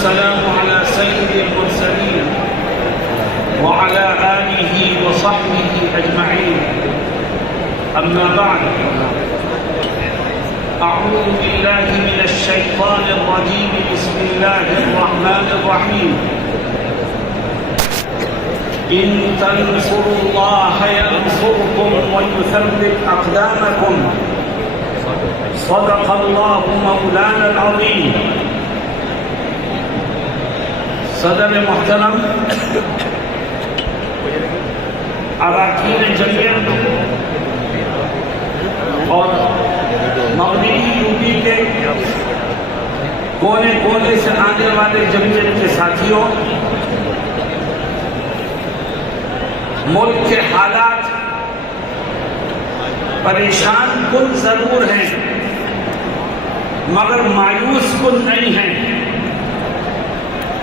والسلام على سيد المرسلين وعلى آله وصحبه أجمعين. أما بعد، أعوذ بالله من الشيطان الرجيم. بسم الله الرحمن الرحيم. إن تنصروا الله ينصركم ويثبت أقدامكم. صدق الله مولانا العظيم. صدر محترم، اراکین جمعیت اور مغربی یوپی کے کونے کونے سے آنے والے جمعیت کے ساتھیوں، ملک کے حالات پریشان کن ضرور ہیں مگر مایوس کن نہیں ہیں.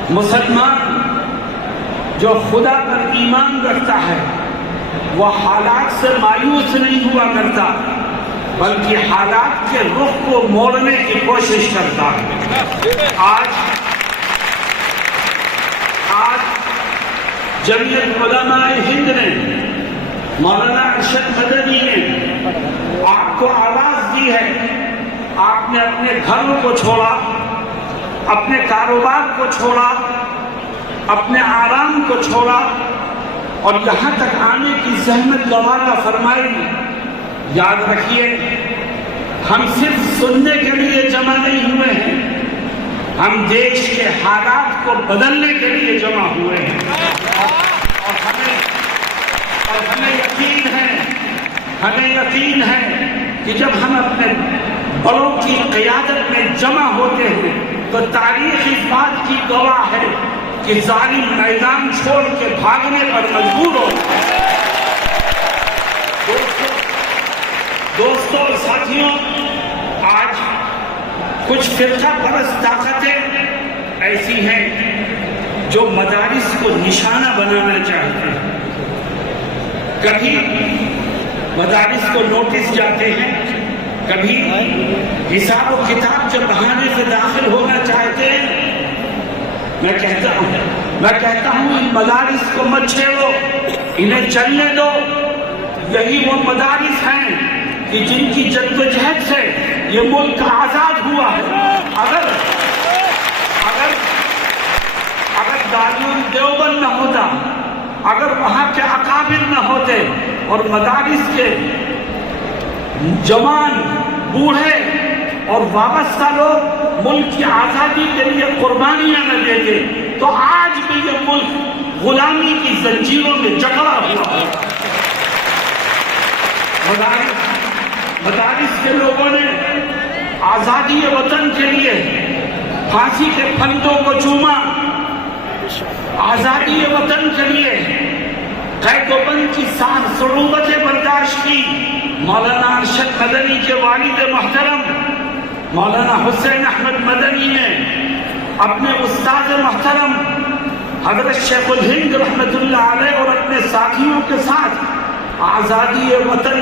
مسلمان جو خدا پر ایمان رکھتا ہے وہ حالات سے مایوس نہیں ہوا کرتا بلکہ حالات کے رخ کو موڑنے کی کوشش کرتا ہے. آج جمعیت علماء ہند نے، مولانا ارشد مدنی نے آپ کو آواز دی ہے. آپ نے اپنے گھروں کو چھوڑا، اپنے کاروبار کو چھوڑا، اپنے آرام کو چھوڑا اور یہاں تک آنے کی زحمت گوارا فرمائی. یاد رکھیے، ہم صرف سننے کے لیے جمع نہیں ہوئے ہیں، ہم دیش کے حالات کو بدلنے کے لیے جمع ہوئے ہیں. اور ہمیں یقین ہے کہ جب ہم اپنے بڑوں کی قیادت میں جمع ہوتے ہیں تو تاریخ اس بات کی گواہ ہے کہ ظالم میدان چھوڑ کے بھاگنے پر مجبور ہو. دوستوں اور ساتھیوں، آج کچھ فرقہ پرست طاقتیں ایسی ہیں جو مدارس کو نشانہ بنانا چاہتے ہیں. کبھی مدارس کو نوٹس جاتے ہیں، کبھی حساب و کتاب کے بہانے سے داخل ہونا چاہتے ہیں. میں کہتا ہوں ان مدارس کو مت چھیڑو، انہیں چلنے دو. یہی وہ مدارس ہیں کہ جن کی جدوجہد سے یہ ملک آزاد ہوا ہے. اگر دارالعلوم دیوبند نہ ہوتا، اگر وہاں کے اکابر نہ ہوتے اور مدارس کے جوان، بوڑھے اور وابستہ لوگ ملک کی آزادی کے لیے قربانیاں نہ دیتے تو آج بھی یہ ملک غلامی کی زنجیروں میں جکڑا ہوا ہے. مدارس کے لوگوں نے آزادی وطن کے لیے پھانسی کے پھندوں کو چوما، آزادی وطن کے لیے قید و بند کی صعوبتیں برداشت کی. مولانا ارشد مدنی کے والد محترم مولانا حسین احمد مدنی نے اپنے استاد محترم حضرت شیخ الہند رحمت اللہ علیہ اور اپنے ساتھیوں کے ساتھ آزادی وطن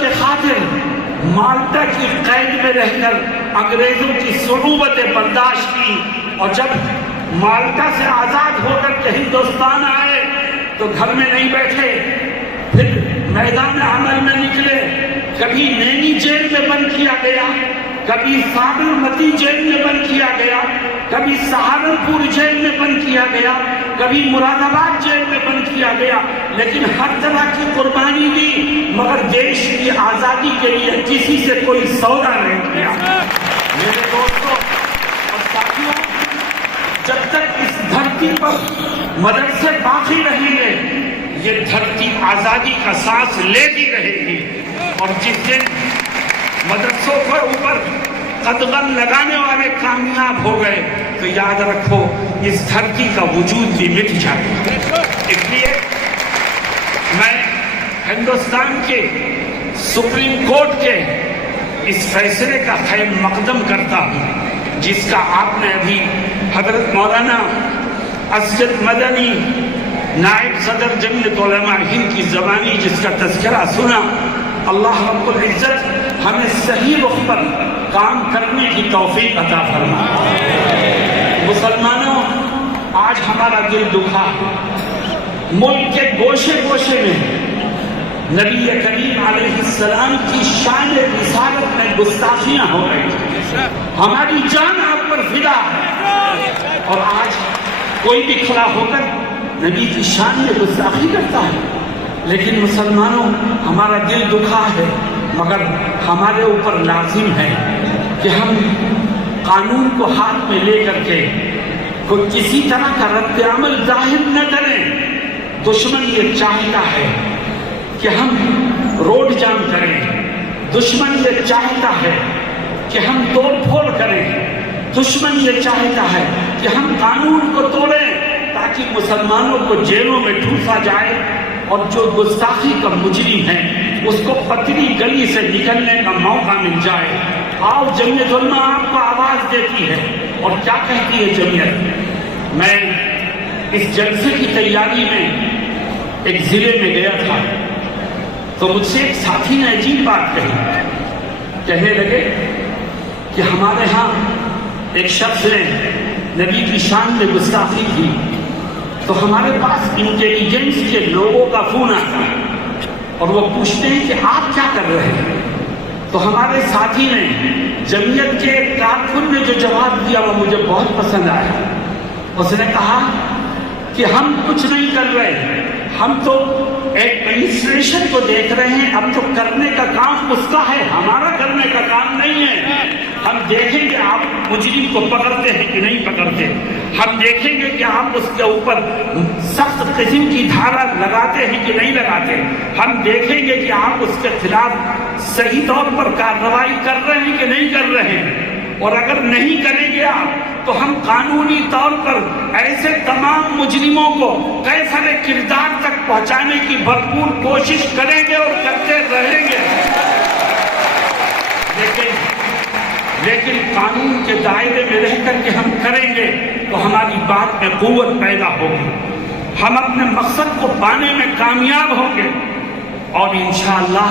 کے خاطر مالٹا کی قید میں رہ کر انگریزوں کی صعوبتیں برداشت کی. اور جب مالٹا سے آزاد ہو کر کے ہندوستان آئے تو گھر میں نہیں بیٹھے، پھر میدان عمل میں نکلے. کبھی نینی جیل میں بند کیا گیا، کبھی سابرمتی جیل میں بند کیا گیا، کبھی سہارنپور جیل میں بند کیا گیا، کبھی مراد آباد جیل میں بند کیا گیا، لیکن ہر طرح کی قربانی دی مگر دیش کی آزادی کے لیے کسی سے کوئی سودا نہیں کیا. میرے دوستوں اور ساتھیوں، جب تک اس دھرتی پر مدرسے باقی رہیں گے یہ دھرتی آزادی کا سانس لیتی رہے گی. اور جس دن مدرسوں کے اوپر قدغن لگانے والے کامیاب ہو گئے تو یاد رکھو اس دھرتی کا وجود بھی مٹ جائے. اس لیے میں ہندوستان کے سپریم کورٹ کے اس فیصلے کا خیر مقدم کرتا ہوں جس کا آپ نے ابھی حضرت مولانا اسجد مدنی نائب صدر جمعیت علماء ہند کی زبانی جس کا تذکرہ سنا. اللہ رب العزت ہمیں صحیح رخ پر کام کرنے کی توفیق عطا فرمائے۔ مسلمانوں، آج ہمارا دل دکھا، ملک کے گوشے گوشے میں نبی کریم علیہ السلام کی شان رسالت میں گستاخیاں ہو رہی، ہماری جان آپ پر فدا ہے، اور آج کوئی بھی کھڑا ہو کر نبی کی شان میں گستاخی کرتا ہے۔ لیکن مسلمانوں، ہمارا دل دکھا ہے، مگر ہمارے اوپر لازم ہے کہ ہم قانون کو ہاتھ میں لے کر کے کوئی کسی طرح کا رد عمل ظاہر نہ کریں۔ دشمن یہ چاہتا ہے کہ ہم روڈ جام کریں، دشمن یہ چاہتا ہے کہ ہم توڑ پھوڑ کریں، دشمن یہ چاہتا ہے کہ ہم قانون کو توڑیں تاکہ مسلمانوں کو جیلوں میں ٹھوسا جائے، اور جو گستاخی کا مجرم ہے اس کو پتلی گلی سے نکلنے کا موقع مل جائے۔ آؤ، جمعیت علماء آپ کو آواز دیتی ہے، اور کیا کہتی ہے جمعیت؟ میں اس جلسے کی تیاری میں ایک ضلع میں گیا تھا، تو مجھ سے ایک ساتھی نے عجیب بات کہی، کہنے لگے کہ ہمارے ہاں ایک شخص نے نبی کی شان میں گستاخی کی، تو ہمارے پاس انٹیلیجنس کے لوگوں کا فون آتا ہے اور وہ پوچھتے ہیں کہ آپ کیا کر رہے ہیں؟ تو ہمارے ساتھی نے، جمعیت کے کارکن نے جو جواب دیا وہ مجھے بہت پسند آیا۔ اس نے کہا کہ ہم کچھ نہیں کر رہے، ہم تو ایڈمنسٹریشن کو دیکھ رہے ہیں، اب تو کرنے کا کام اس کا ہے، ہمارا کرنے کا کام نہیں ہے۔ ہم دیکھیں گے آپ مجرم کو پکڑتے ہیں کہ نہیں پکڑتے، ہم دیکھیں گے کہ آپ اس کے اوپر سخت قسم کی دھارا لگاتے ہیں کہ نہیں لگاتے، ہم دیکھیں گے کہ آپ اس کے خلاف صحیح طور پر کارروائی کر رہے ہیں کہ نہیں کر رہے ہیں، اور اگر نہیں کریں گے آپ تو ہم قانونی طور پر ایسے تمام مجرموں کو کیفر کردار تک پہنچانے کی بھرپور کوشش کریں گے اور کرتے رہیں گے۔ لیکن قانون کے دائرے میں رہ کر کے ہم کریں گے تو ہماری بات میں قوت پیدا ہوگی، ہم اپنے مقصد کو پانے میں کامیاب ہوں گے، اور انشاءاللہ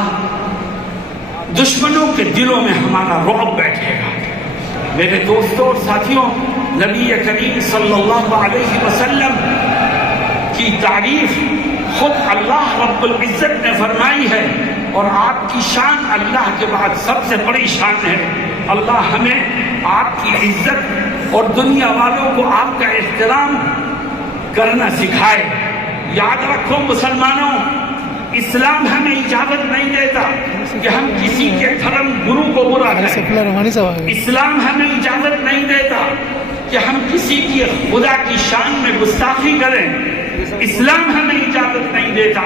دشمنوں کے دلوں میں ہمارا رعب بیٹھے گا۔ میرے دوستوں اور ساتھیوں، نبی کریم صلی اللہ علیہ وسلم کی تعریف خود اللہ رب العزت نے فرمائی ہے، اور آپ کی شان اللہ کے بعد سب سے بڑی شان ہے۔ اللہ ہمیں آپ کی عزت اور دنیا والوں کو آپ کا احترام کرنا سکھائے۔ یاد رکھو مسلمانوں، اسلام ہمیں اجازت نہیں دیتا کہ ہم کسی کے دھرم گرو کو برا کریں، اسلام ہمیں اجازت نہیں دیتا کہ ہم کسی کی خدا کی شان میں گستاخی کریں، اسلام ہمیں اجازت نہیں دیتا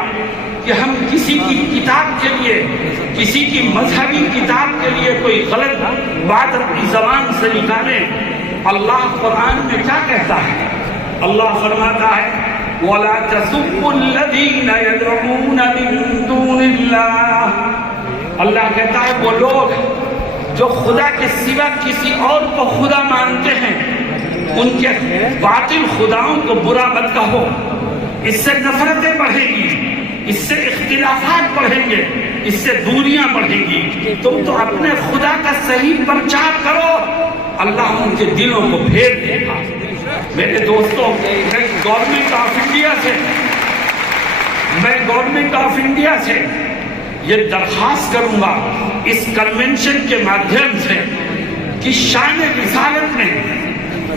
کہ ہم کسی کی کتاب کے لیے، کسی کی مذہبی کتاب کے لیے کوئی غلط بات اپنی زبان سے نکالیں۔ اللہ قرآن میں کیا کہتا ہے؟ اللہ فرماتا ہے وَلَا تَسُبُّوا الَّذِينَ يَدْعُونَ مِن دُونِ اللَّهِ، اللہ کہتا ہے وہ لوگ جو خدا کے سوا کسی اور کو خدا مانتے ہیں، ان کے باطل خداؤں کو برا مت کہو، اس سے نفرتیں بڑھیں گی، اس سے اختلافات بڑھیں گے، اس سے دوریاں بڑھیں گی۔ تم تو اپنے خدا کا صحیح پرچار کرو، اللہ ان کے دلوں کو پھیر دے گا۔ میرے دوستوں، میں گورنمنٹ آف انڈیا سے یہ درخواست کروں گا اس کنونشن کے مادھیم سے کہ شان رسالت میں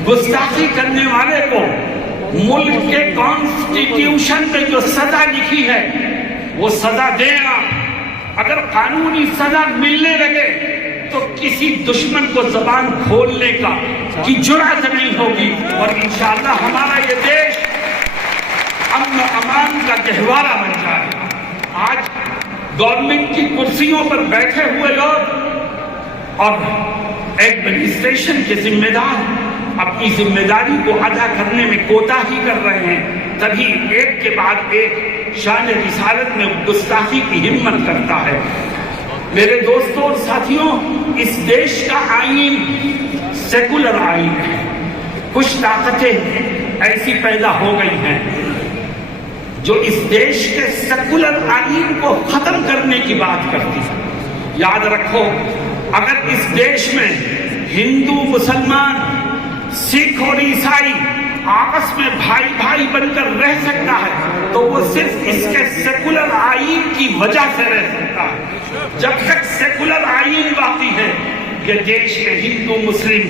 گستاخی کرنے والے کو ملک کے کانسٹیٹیوشن میں جو سزا لکھی ہے وہ سزا دینا۔ اگر قانونی سزا ملنے لگے تو کسی دشمن کو زبان کھولنے کی جرأت نہیں ہوگی، اور انشاءاللہ ہمارا یہ دیش امن و امان کا گہوارہ بن جائے گا۔ آج گورنمنٹ کی کرسیوں پر بیٹھے ہوئے لوگ اور ایڈمنسٹریشن کے ذمہ دار اپنی ذمہ داری کو ادا کرنے میں کوتاہی کر رہے ہیں، تبھی ایک کے بعد ایک شان رسالت میں گستاخی کی ہمت کرتا ہے۔ میرے دوستوں اور ساتھیوں، اس دیش کا آئین سیکولر آئین ہے، کچھ طاقتیں ایسی پیدا ہو گئی ہیں جو اس دیش کے سیکولر آئین کو ختم کرنے کی بات کرتی ہے۔ یاد رکھو، اگر اس دیش میں ہندو، مسلمان، سکھ اور عیسائی آپس میں بھائی بھائی بن کر رہ سکتا ہے تو وہ صرف اس کے سیکولر آئین کی وجہ سے رہ سکتا ہے۔ جب تک سیکولر آئین باقی ہے یہ دیش میں ہندو مسلم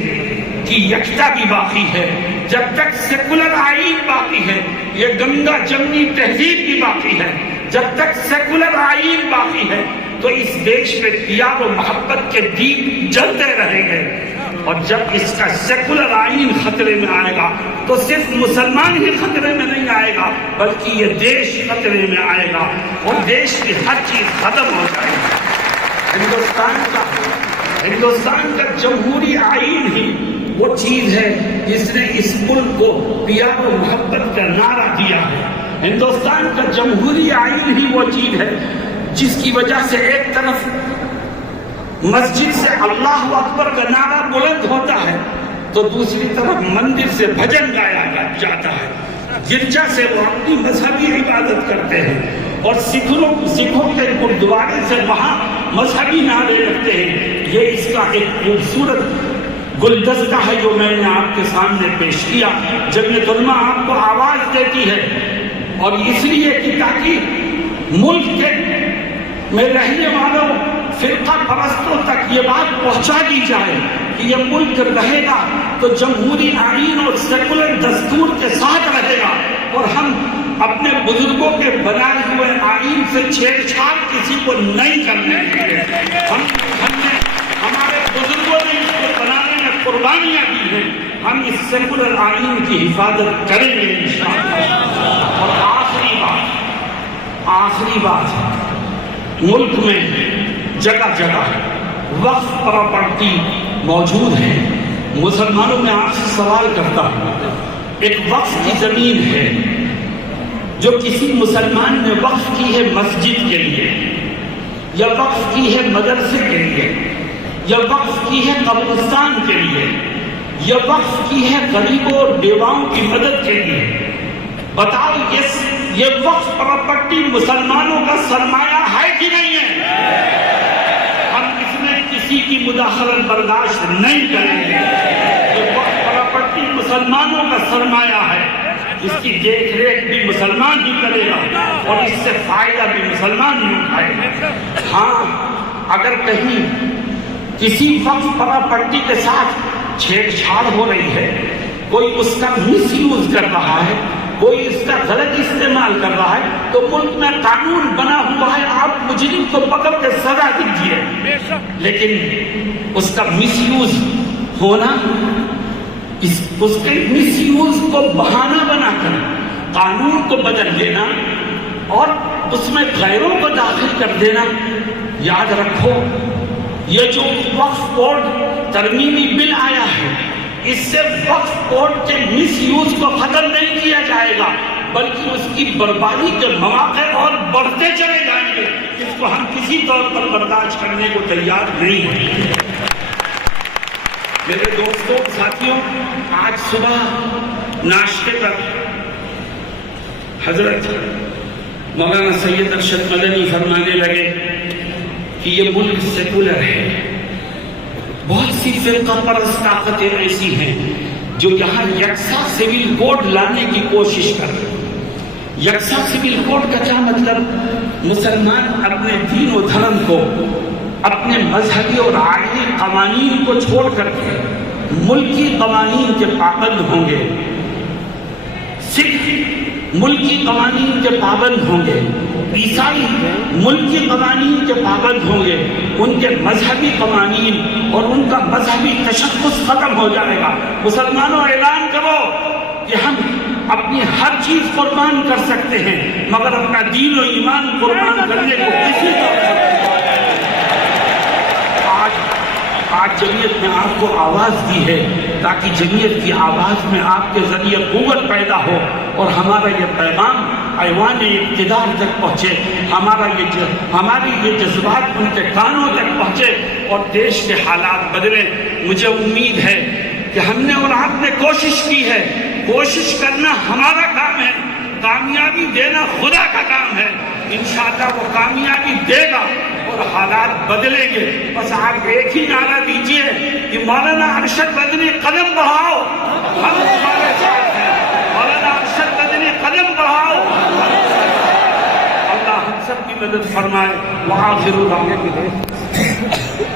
کی یکتا بھی باقی ہے، جب تک سیکولر آئین باقی ہے یہ گنگا جمنی تہذیب بھی باقی ہے، جب تک سیکولر آئین باقی ہے تو اس دیش میں پیار و محبت کے دیپ جلتے رہیں گے۔ اور جب اس کا سیکولر آئین خطرے میں آئے گا تو صرف مسلمان ہی خطرے میں نہیں آئے گا بلکہ یہ دیش خطرے میں آئے گا اور دیش کی ہر چیز ختم ہو جائے گی۔ ہندوستان کا جمہوری آئین ہی وہ چیز ہے جس نے اس ملک کو پیار و محبت کا نعرہ دیا ہے۔ ہندوستان کا جمہوری آئین ہی وہ چیز ہے جس کی وجہ سے ایک طرف مسجد سے اللہ اکبر کا نعرہ بلند ہوتا ہے تو دوسری طرف مندر سے بھجن گایا جاتا ہے، گرجا سے وہ اپنی مذہبی عبادت کرتے ہیں اور سکھوں کے گردوارے سے وہاں مذہبی نعرے رکھتے ہیں۔ یہ اس کا ایک خوبصورت گلدستہ ہے جو میں نے آپ کے سامنے پیش کیا۔ جمعیت علماء آپ کو آواز دیتی ہے اور اس لیے کہ تاکہ ملک کے میں رہنے والوں فرقہ پرستوں تک یہ بات پہنچا دی جائے کہ یہ ملک رہے گا تو جمہوری آئین اور سیکولر دستور کے ساتھ رہے گا اور ہم اپنے بزرگوں کے بنائے ہوئے آئین سے چھیڑ چھاڑ کسی کو نہیں کرنے دیں گے۔ ہمارے بزرگوں نے اس کو بنانے میں قربانیاں دی ہیں، ہم اس سیکولر آئین کی حفاظت کریں گے انشاءاللہ۔ اور آخری بات ملک میں جگہ جگہ وقف پراپرٹی موجود ہے۔ مسلمانوں میں آپ سے سوال کرتا ہوں، ایک وقف کی زمین ہے جو کسی مسلمان نے وقف کی ہے مسجد کے لیے یا وقف کی ہے مدرسے کے لیے یا وقف کی ہے قبرستان کے لیے یا وقف کی ہے غریبوں اور بیواؤں کی مدد کے لیے، بتاؤ یہ وقف پراپرٹی مسلمانوں کا سرمایہ ہے کہ نہیں ہے؟ ہم اس میں کسی کی مداخلت برداشت نہیں کریں گے۔ یہ وقف پراپرٹی مسلمانوں کا سرمایہ ہے، اس کی دیکھ ریکھ بھی مسلمان ہی کرے گا اور اس سے فائدہ بھی مسلمان ہی اٹھائے گا۔ ہاں، اگر کہیں کسی وقف پراپرٹی کے ساتھ چھیڑ چھاڑ ہو رہی ہے، کوئی اس کا مس یوز کر رہا ہے، کوئی اس کا غلط استعمال کر رہا ہے تو ملک میں قانون بنا ہوا ہے، آپ مجرم کو پکڑ کے سزا دیجیے، لیکن اس کا مس یوز ہونا، اس کے مس یوز کو بہانہ بنا کر قانون کو بدل دینا اور اس میں غیروں کو داخل کر دینا، یاد رکھو یہ جو وقف بورڈ ترمیمی بل آیا ہے اس سے وقف بورڈ کے مس یوز کو ختم نہیں کیا جائے گا بلکہ اس کی بربادی کے مواقع اور بڑھتے چلے جائیں گے۔ اس کو ہم کسی طور پر برداشت کرنے کو تیار نہیں ہیں۔ میرے دوستوں، ساتھیوں، آج صبح ناشتے پر حضرت مولانا سید ارشد مدنی فرمانے لگے کہ یہ ملک سیکولر ہے، بہت سی فرقہ پرست طاقتیں ایسی ہیں جو یہاں یکساں سول کوڈ لانے کی کوشش کر رہے ہیں۔ یکساں سول کوڈ کا کیا مطلب؟ مسلمان اپنے دین و دھرم کو، اپنے مذہبی اور آئینی قوانین کو چھوڑ کر کے ملکی قوانین کے پابند ہوں گے، سکھ ملکی قوانین کے پابند ہوں گے، عیسائی ملکی قوانین کے پابند ہوں گے، ان کے مذہبی قوانین اور ان کا مذہبی تشخص ختم ہو جائے گا۔ مسلمانوں، اعلان کرو کہ ہم اپنی ہر چیز قربان کر سکتے ہیں مگر اپنا دین و ایمان قربان کرنے کو کسی طرح آج جمعیت نے آپ کو آواز دی ہے تاکہ جمعیت کی آواز میں آپ کے ذریعے قوت پیدا ہو اور ہمارا یہ پیغام ایوان اقتدار تک پہنچے، ہماری یہ جذبات ان کے کانوں تک پہنچے اور دیش کے حالات بدلیں۔ مجھے امید ہے کہ ہم نے اور آپ نے کوشش کی ہے، کوشش کرنا ہمارا کام ہے کامیابی دینا خدا کا کام ہے، انشاءاللہ وہ کامیابی دے گا اور حالات بدلیں گے۔ بس آپ ایک ہی نعرہ دیجئے کہ مولانا ارشد مدنی قدم بڑھاؤ، ہم تمہارے ساتھ ہیں، مولانا ارشد مدنی قدم بڑھاؤ، اللہ ہم سب کی مدد فرمائے۔ وآخر دعوانا